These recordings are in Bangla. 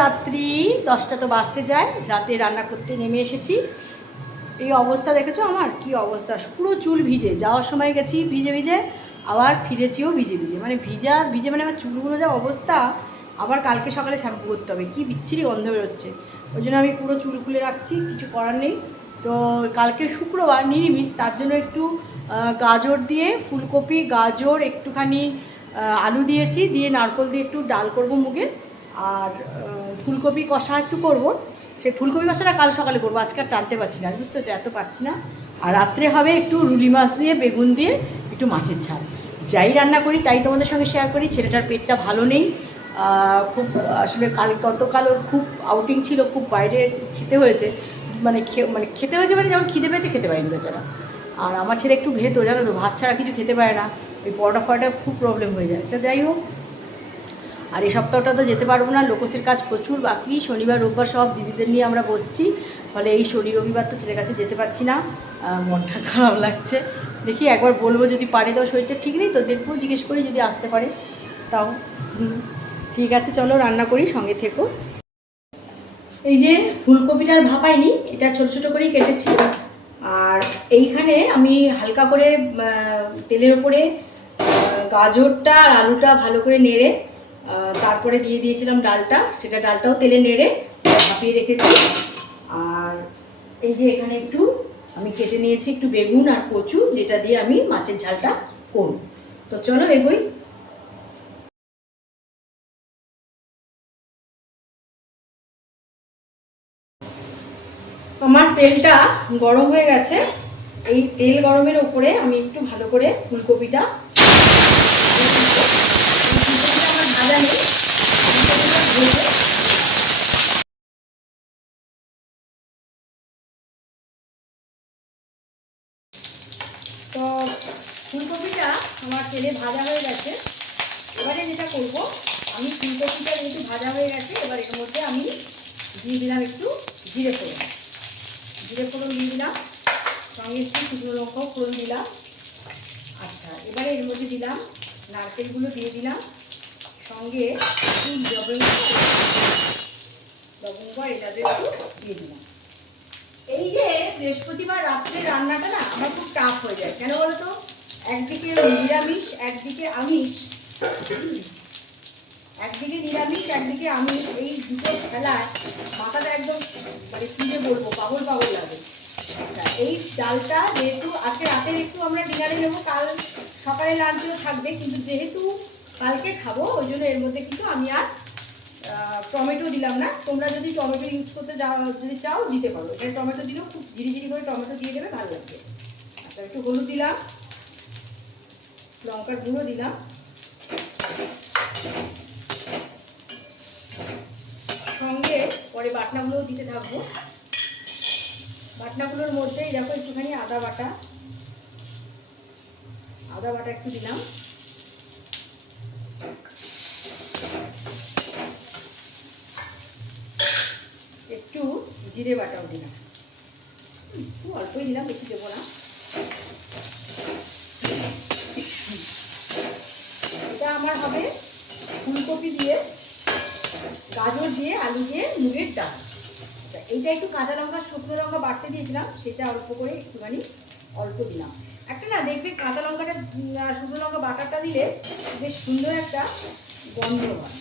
রাত্রি দশটা তো বাজতে যায়, রাতে রান্না করতে নেমে এসেছি। এই অবস্থা দেখেছ আমার? কি অবস্থা? পুরো চুল ভিজে। যাওয়ার সময় গেছি, ভিজে ভিজে, আবার ফিরেছিও ভিজে ভিজে। মানে ভিজা, ভিজে মানে আমার চুলগুলো যা অবস্থা, আবার কালকে সকালে শ্যাম্পু করতে হবে। কি বিচ্ছিরি গন্ধ বেরোচ্ছে। ওই জন্য আমি পুরো চুল খুলে রাখছি, কিছু করার নেই। তো কালকে শুক্রবার নিরামিষ, তার জন্য একটু গাজর দিয়ে, ফুলকপি, গাজর, একটুখানি আলু দিয়েছি। দিয়ে নারকল দিয়ে একটু ডাল করব মুগে। আর ফুলকপি কষা একটু করব। সেই ফুলকপি কষাটা কাল সকালে করব, আজকে আর টানতে পারছি না। বুঝতে পারছি এত পারছি না। আর রাত্রে হবে একটু রুলি মাছ দিয়ে, বেগুন দিয়ে একটু মাছের ঝাল। যাই রান্না করি, তাই তোমাদের সঙ্গে শেয়ার করি। ছেলেটার পেটটা ভালো নেই। খুব, আসলে কাল, গতকাল ওর খুব আউটিং ছিল, খুব বাইরে খেতে হয়েছে। মানে মানে খেতে হয়েছে মানে যখন খিদে পেয়েছে, খেতে পারেনি বেচারা। আর আমার ছেলে একটু ভেতো, জানো তো, ভাত ছাড়া কিছু খেতে পারে না। ওই পরোটা ফরোটা খুব প্রবলেম হয়ে যায়। তো যাই হোক আর এই সপ্তাহটা তো যেতে পারব না লোকসের কাজ প্রচুর বাকি, শনিবার, রোববার সব দিদিদের নিয়ে আমরা বসছি। ফলে এই শনি, রবিবার তো ছেলের কাছে যেতে পারছি না মনটা খারাপ লাগছে। দেখি একবার বলব যদি পারে তো শরীরটা ঠিক নেই তো দেখব, জিজ্ঞেস করি যদি আসতে পারে। তাও ঠিক আছে, চলো রান্না করি, সঙ্গে থেকো। এই যে ফুলকপিটা আর ভাপাইনি, এটা ছোট ছোট করেই কেটেছি। আর এইখানে আমি হালকা করে তেলের ওপরে গাজরটা আর আলুটা ভালো করে নেড়ে তারপরে দিয়ে দিয়েছিলাম ডালটা। সেটা ডালটাও তেলে নেড়ে ভাপিয়ে রেখেছি। আর এই যে এখানে একটু আমি কেটে নিয়েছি একটু বেগুন আর কচু, যেটা দিয়ে আমি মাছের ঝালটা করব। তো চলো এগোই। আমার তেলটা গরম হয়ে গেছে। এই তেল গরমের ওপরে আমি একটু ভালো করে ফুলকপিটা ফুলকপিটা তো ফুলকপিটা আমার তেলে ভাজা হয়ে গেছে। এবারে যেটা করব, আমি ফুলকপিটা যেহেতু ভাজা হয়ে গেছে, এবার এর মধ্যে আমি দিয়ে দিলাম একটু জিরে ফোড়ন। জিরে ফোড়ন দিয়ে দিলাম, সঙ্গে একটু শুকনো লঙ্কাও ফোড়ন দিলাম। আচ্ছা এবারে এর মধ্যে দিলাম নারকেলগুলো দিয়ে দিলাম। সঙ্গে একটু লবঙ্গ দিয়ে দিলাম। এই যে বৃহস্পতিবার রাত্রে রান্নাটা না আমার খুব টাফ হয়ে যায়। কেন বলো তো একদিকে নিরামিষ, একদিকে আমিষ। একদিকে নিরামিষ, একদিকে আমিষ। এই দুটো খেলায় মাথাটা একদম মানে কী যে বলব, পাগল পাগল লাগে। আচ্ছা এই ডালটা যেহেতু আজকে রাতের একটু আমরা ডিনারে নেব, কাল সকালে লাঞ্চেও থাকবে। কিন্তু যেহেতু কালকে খাব, ওই জন্য এর মধ্যে কিন্তু আমি আর টমেটো দিলাম না। তোমরা যদি টমেটো ইউজ করতে যাও, যদি চাও, দিতে পারো। এখানে টমেটো দিলেও খুব ঝিরি ঝিরি করে টমেটো দিয়ে দেবে, ভালো লাগবে আচ্ছা একটু হলুদ দিলাম। লঙ্কার গুঁড়ো দিলাম। সঙ্গে পরে বাটনাগুলোও দিতে থাকব। বাটনাগুলোর মধ্যেই দেখো একটুখানি আদা বাটা। আদা বাটা একটু দিলাম একটু জিরে বাটাও দিলাম। একটু অল্পই দিলাম, বেশি দেবো না। এটা আমার হবে ফুলকপি দিয়ে, গাজর দিয়ে, আলু দিয়ে মুগের ডাল। আচ্ছা এইটা একটু কাঁচা লঙ্কা, শুকনো লঙ্কা বাটতে দিয়েছিলাম, সেটা অল্প করে একটুখানি অল্প দিলাম। একটা না, দেখবে কাঁচা লঙ্কাটা শুকনো লঙ্কা বাটারটা দিলে বেশ সুন্দর একটা গন্ধ হয়।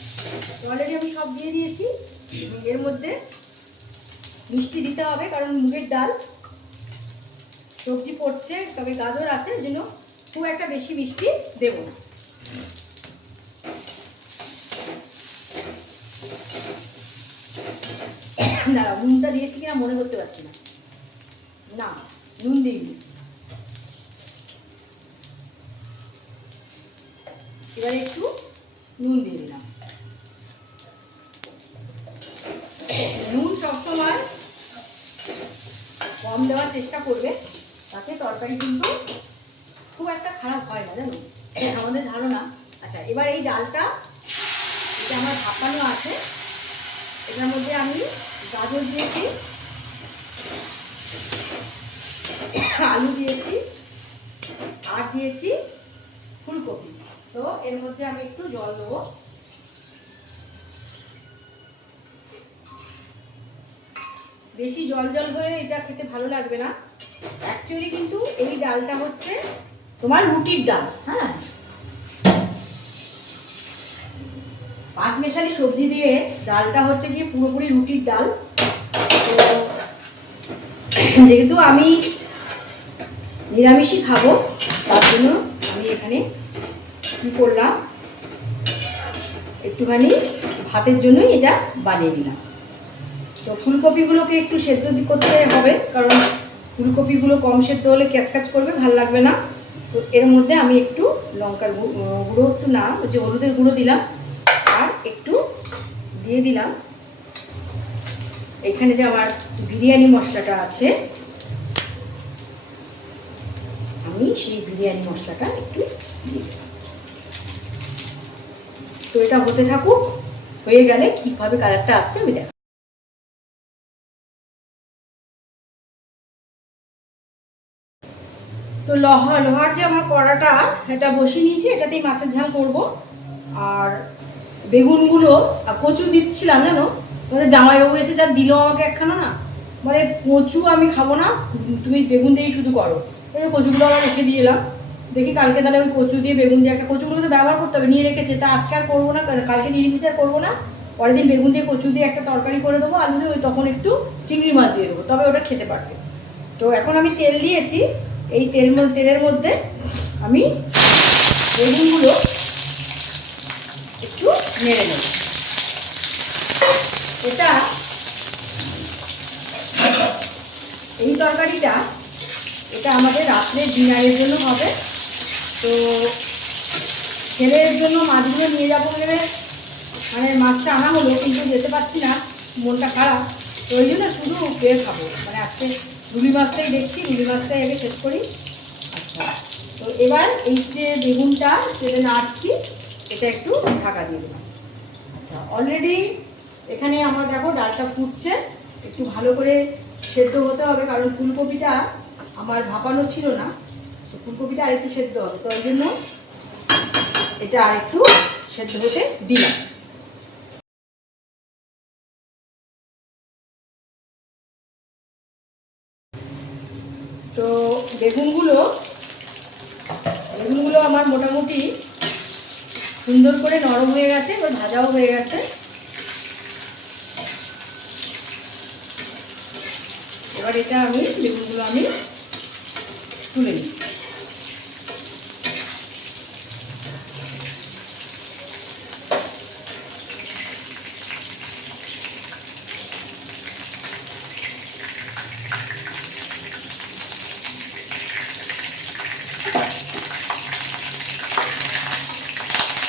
অলরেডি আমি সব দিয়ে দিয়েছি এর মধ্যে মিষ্টি দিতে হবে, কারণ মুগের ডাল সবজি পড়ছে, তবে গাজর আছে, ওই জন্য খুব একটা বেশি মিষ্টি দেবো না। না নুনটা দিয়েছি কিনা মনে করতে পারছি না। না, নুন দিইনি। এবারে একটু নুন দিয়ে দিলাম। নুন সবসময় কম দেওয়ার চেষ্টা করবে, তাতে তরকারি কিন্তু খুব একটা খারাপ হয় না, জানো? আমাদের ধারণা। আচ্ছা এবার এই ডালটা, এটা আমার ভাপানো আছে। এটার মধ্যে আমি গাজর দিয়েছি, আলু দিয়েছি আর দিয়েছি, ফুলকপি। তো এর মধ্যে আমি একটু জল দেবো। বেশি জল জল হয়ে এটা খেতে ভালো লাগবে না। অ্যাকচুয়ালি কিন্তু এই ডালটা হচ্ছে তোমার রুটির ডাল হ্যাঁ। পাঁচ মেশালি সবজি দিয়ে ডালটা হচ্ছে গিয়ে পুরোপুরি রুটির ডাল। যেহেতু আমি নিরামিষই খাব, তার জন্য আমি এখানে কী করলাম? একটুখানি ভাতের জন্যই এটা বানিয়ে দিলাম তো ফুলকপিগুলোকে একটু সেদ্ধ করতে হবে, কারণ ফুলকপিগুলো কম সেদ্ধ হলে ক্যাচক্যাচ করবে, ভালো লাগবে না তো এর মধ্যে আমি একটু লঙ্কার গুঁড়ো একটু না যে হলুদের গুঁড়ো দিলাম, আর একটু দিয়ে দিলাম এখানে যে আমার বিরিয়ানি মশলাটা আছে, আমি সেই বিরিয়ানি মশলাটা একটু দিয়ে। তো এটা হতে থাকুক, হয়ে গেলে কীভাবে কালারটা আসছে আমি দেখ তো লোহা লোহার যে আমার কড়াটা, এটা বসিয়ে নিয়েছি, এটাতেই মাছের ঝাল করব। আর বেগুনগুলো কচু দিচ্ছিলাম, জানো? মানে জামাইবাবু এসে যা দিল আমাকে একখানা না মানে কচু আমি খাব না, তুমি বেগুন দিয়েই শুধু করো। এই কচুগুলো আবার রেখে দিয়ে এলাম। দেখি কালকে তাহলে ওই কচু দিয়ে বেগুন দিয়ে, একটা কচুগুলো তো ব্যবহার করতে হবে, নিয়ে রেখেছে, তা আজকে আর করব না কালকে নিরামিষ আর করব না। পরের দিন বেগুন দিয়ে কচু দিয়ে একটা তরকারি করে দেবো, আলু দিয়ে, ওই তখন একটু চিংড়ি মাছ দিয়ে দেবো, তবে ওটা খেতে পারবে। তো এখন আমি তেল দিয়েছি এই তেল তেলের মধ্যে আমি বেগুনগুলো একটু নেড়ে নেব। এটা এই তরকারিটা, এটা আমাদের রাত্রে ডিনারের জন্য হবে। তো ছেলের জন্য মাছগুলো নিয়ে যাব ভেবে মানে মাছটা আনা হলো, কিন্তু যেতে পারছি না। মনটা খারাপ। তো ওই জন্য শুধু পেয়ে খাব। মানে আজকে রুলি মাছটাই দেখছি রুলি মাছটাই আগে শেষ করি। আচ্ছা তো এবার এই যে বেগুনটা তেলে নাড়ছি, এটা একটু ঢাকা দিয়ে দিলাম আচ্ছা অলরেডি এখানে আমার দেখো ডালটা ফুটছে, একটু ভালো করে সেদ্ধ হতে হবে, কারণ ফুলকপিটা আমার ভাপানো ছিল না, তো ফুলকপিটা আরেকটু সেদ্ধ হবে, তো ওই জন্য এটা আরেকটু সেদ্ধ হতে দিলাম। বেগুনগুলো বেগুনগুলো আমার মোটামুটি সুন্দর করে নরম হয়ে গেছে, এবার ভাজাও হয়ে গেছে। এবার এটা আমি, বেগুনগুলো আমি তুলে নিই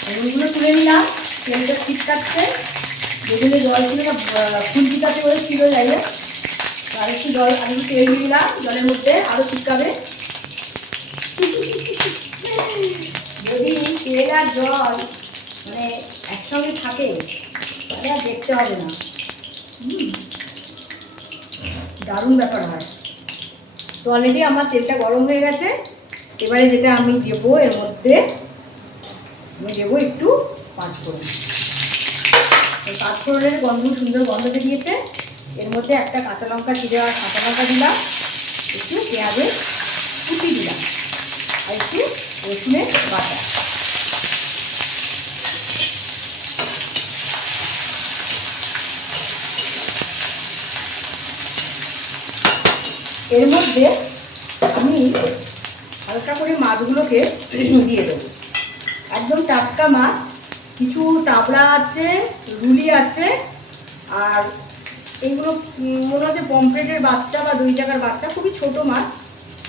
বেগুনগুলো তুলে নিলাম তেলটা ছিটকাচ্ছে বেগুনে জল ছিল না আহ, ফুল চিটাতে করে ছিল তো আর একটু জল একটু তেল দিলাম জলের মধ্যে আরও ছিটকাবে যদি তেল আর জল মানে একসঙ্গে থাকে তাহলে আর দেখতে হবে না। দারুণ ব্যাপার হয়। তো অলরেডি আমার তেলটা গরম হয়ে গেছে। এবারে যেটা আমি দেবো এর মধ্যে আমি দেবো একটু পাঁচফোড়ন। এই পাঁচফোড়নের গন্ধ সুন্দর গন্ধ বেরিয়েছে এর মধ্যে একটা কাঁচা লঙ্কা চিড়ে আর কাঁচা লঙ্কা দিলাম। একটু পেঁয়াজের কুচি দিলাম। আর একটু রসুনের বাটা। এর মধ্যে আমি হালকা করে মাছগুলোকে দিয়ে দেবো। একদম টাটকা মাছ। কিছু টাবড়া আছে, রুলি আছে, আর এইগুলো মনে হচ্ছে পমফ্রেটের বাচ্চা বা দুই টাকার বাচ্চা, খুবই ছোট মাছ।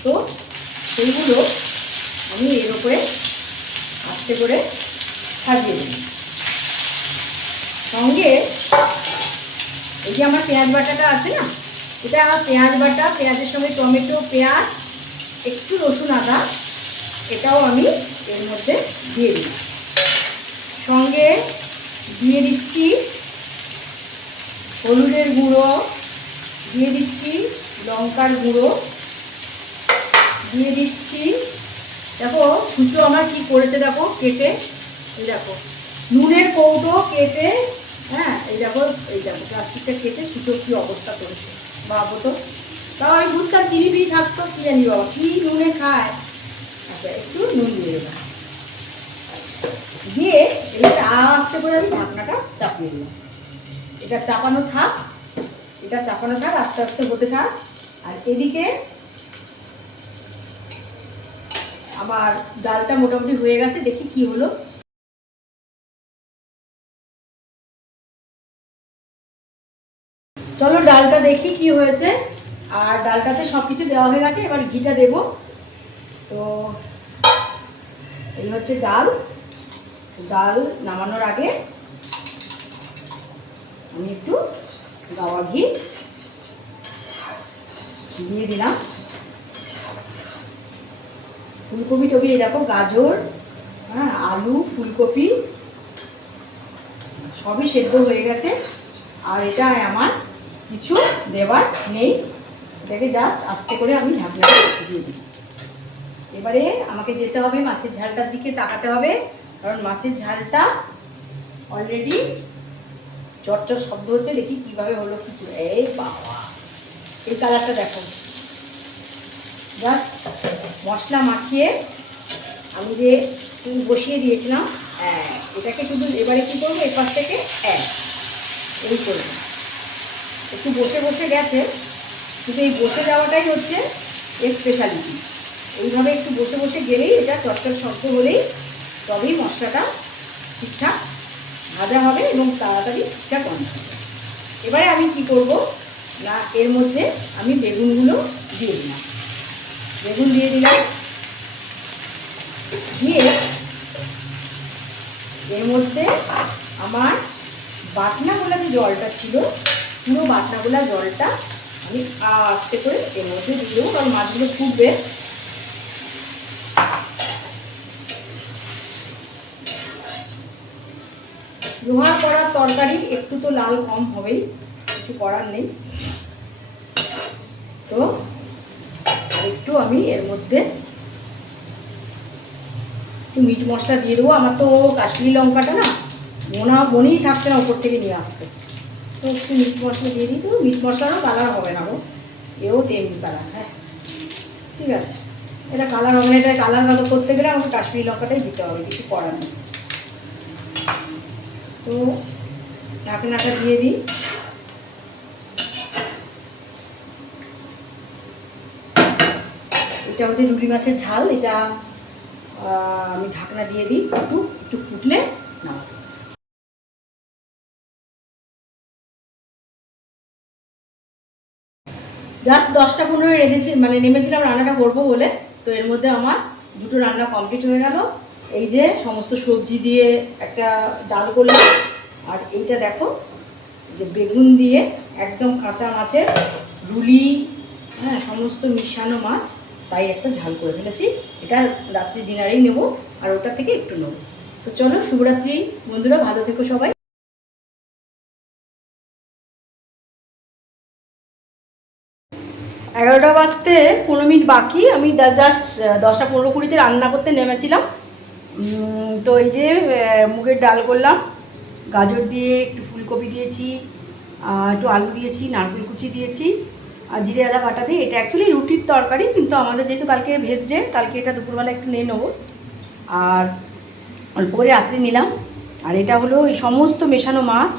তো সেইগুলো আমি এর উপরে আস্তে করে সাজিয়ে দিই সঙ্গে এই যে আমার পেঁয়াজ বাটাটা আছে না, এটা পেঁয়াজ বাটা, পেঁয়াজের সঙ্গে টমেটো, পেঁয়াজ, একটু রসুন আদা, এটাও আমি এর মধ্যে দিয়ে দিই সঙ্গে দিয়ে দিচ্ছি হলুদের গুঁড়ো, দিয়ে দিচ্ছি লঙ্কার গুঁড়ো, দিয়ে দিচ্ছি, দেখো ছুঁচো আমার কি করেছে দেখো, কেটে, এই দেখো, নুনের কৌটো কেটে হ্যাঁ এই দেখো এই দেখো, প্লাস্টিকটা কেটে ছুঁচো কি অবস্থা করেছে বাবু তো। তাও আমি বুঝতাম চিনি ফিনি থাকতো কি জানি বাবা, কী নুনে খায়? আচ্ছা একটু নুন দিয়ে দেবো। দিয়ে এবারে আস্তে করে আমি ঢাকনাটা চাপিয়ে দিলাম। এটা চাপানো থাক, এটা চাপানো থাক, আস্তে আস্তে হতে থাক। আর এদিকে আমার ডালটা মোটামুটি হয়ে গেছে, দেখি কি হলো। চলো ডালটা দেখি কি হয়েছে। আর ডালটাতে সব কিছু দেওয়া হয়ে গেছে, এবার ঘিটা দেব। তো এই হচ্ছে ডাল। ডাল নামানোর আগে আমি একটু গাওয়া ঘি দিয়ে দিলাম। ফুলকপি টবি দেখো গাজর হ্যাঁ আলু, ফুলকপি, সবই সেদ্ধ হয়ে গেছে। আর এটা আমার কিছু দেওয়ার নেই। এটাকে জাস্ট আস্তে করে আমি ঢাকনাটা দিয়ে দিই এবারে আমাকে যেতে হবে, মাছের ঝালটার দিকে তাকাতে হবে। কারণ মাছের ঝালটা অলরেডি চটচট শব্দ হচ্ছে, দেখি কীভাবে হলো কি করে। এই বাবা। এই কালারটা দেখো। জাস্ট মশলা মাখিয়ে আমি যে চুল বসিয়ে দিয়েছিলাম হ্যাঁ এটাকে শুধু এবারে কী করব? এপাশ থেকে এক এই করব একটু বসে বসে গেছে, কিন্তু এই বসে যাওয়াটাই হচ্ছে এর স্পেশালিটি এইভাবে একটু বসে বসে গেলেই এটা চটচট শক্ত হলেই তবেই মশলাটা ঠিকঠাক ভাজা হবে এবং তাড়াতাড়ি ঠিকঠাক অন হবে। এবারে আমি কি করব? না, এর মধ্যে আমি বেগুনগুলো দিয়ে দিলাম। বেগুন দিয়ে দিলাম। দিয়ে এর মধ্যে আমার বাটনা গোলা যে জলটা ছিল, পুরো বাটনা গোলা জলটা আমি আস্তে করে এর মধ্যে দিয়ে দেবো, কারণ মাছগুলো ফুটবে লোহার করার তরকারি একটু তো লাল কম হবেই, কিছু করার নেই। তো একটু আমি এর মধ্যে মিট মশলা দিয়ে দেবো। আমার তো কাশ্মীরি লঙ্কাটা না, মনে মনেই থাকছে না ওপর থেকে নিয়ে আসতে। তো একটু মিট মশলা দিয়ে দিই। তো মিট মশলারও কালার হবে না গো। এও তেমনি কালার হ্যাঁ। ঠিক আছে। এটা কালার হবে না, এটা কালার করতে গেলে আমাকে কাশ্মীরি লঙ্কাটাই দিতে হবে, কিছু করার নেই। তো ঢাকনাটা দিয়ে দিই। এটা হচ্ছে রুটি মাছের ঝাল, এটা আমি ঢাকনা দিয়ে দিই, একটু একটু ফুটলে না জাস্ট দশটা পনেরো রেঁধেছি মানে নেমেছিলাম রান্নাটা করব বলে, তো এর মধ্যে আমার দুটো রান্না কমপ্লিট হয়ে গেল। এই যে সমস্ত সবজি দিয়ে একটা ডাল করলাম। আর এইটা দেখো যে বেগুন দিয়ে একদম কাঁচা মাছের রুলি হ্যাঁ সমস্ত মিশানো মাছ, তাই একটা ঝাল করে ফেলেছি। এটা রাত্রি ডিনারেই নেব, আর ওটা থেকে একটু নেব। তো চলো, শুভরাত্রি। বন্ধুরা, ভালো থেকো সবাই। এগারোটা বাজতে পনেরো মিনিট বাকি। আমি জাস্ট দশটা পনেরো কুড়িতে রান্না করতে নেমেছিলাম। তো এই যে মুগের ডাল করলাম। গাজর দিয়ে একটু ফুলকপি দিয়েছি একটু আলু দিয়েছি, নারকেল কুচি দিয়েছি, আর জিরে আদা বাটা দিয়ে। এটা অ্যাকচুয়ালি রুটির তরকারি, কিন্তু আমাদের যেহেতু কালকে ভেজ ডে কালকে এটা দুপুরবেলা একটু নিয়ে নেব। আর অল্প করে রাত্রে নিলাম। আর এটা হলো এই সমস্ত মেশানো মাছ,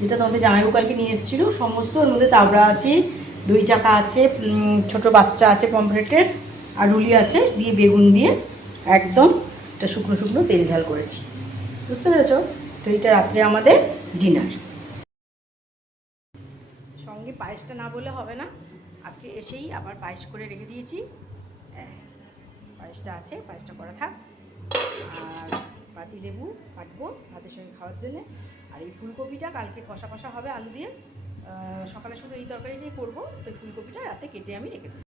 যেটা তোমাদের জামাইবু কালকে নিয়ে এসেছিল। সমস্ত ওর মধ্যে তাবড়া আছে, দই চাকা আছে ছোট বাচ্চা আছে পমফ্রেটের আর রুলি আছে, দিয়ে বেগুন দিয়ে, একদম এটা শুকনো শুকনো তেল ঝাল করেছি। বুঝতে পেরেছ? তো এটা রাত্রে আমাদের ডিনার সঙ্গে পায়েসটা না বলে হবে না। আজকে এসেই আবার পায়েস করে রেখে দিয়েছি। পায়েসটা আছে, পায়েসটা করা থাক। আর পাতি লেবু কাটবো ভাতের সঙ্গে খাওয়ার জন্যে। আর এই ফুলকপিটা কালকে কষা কষা হবে আলু দিয়ে। সকালে শুধু এই তরকারিটাই করব। তো ফুলকপিটা রাতে কেটে আমি রেখে দেবো।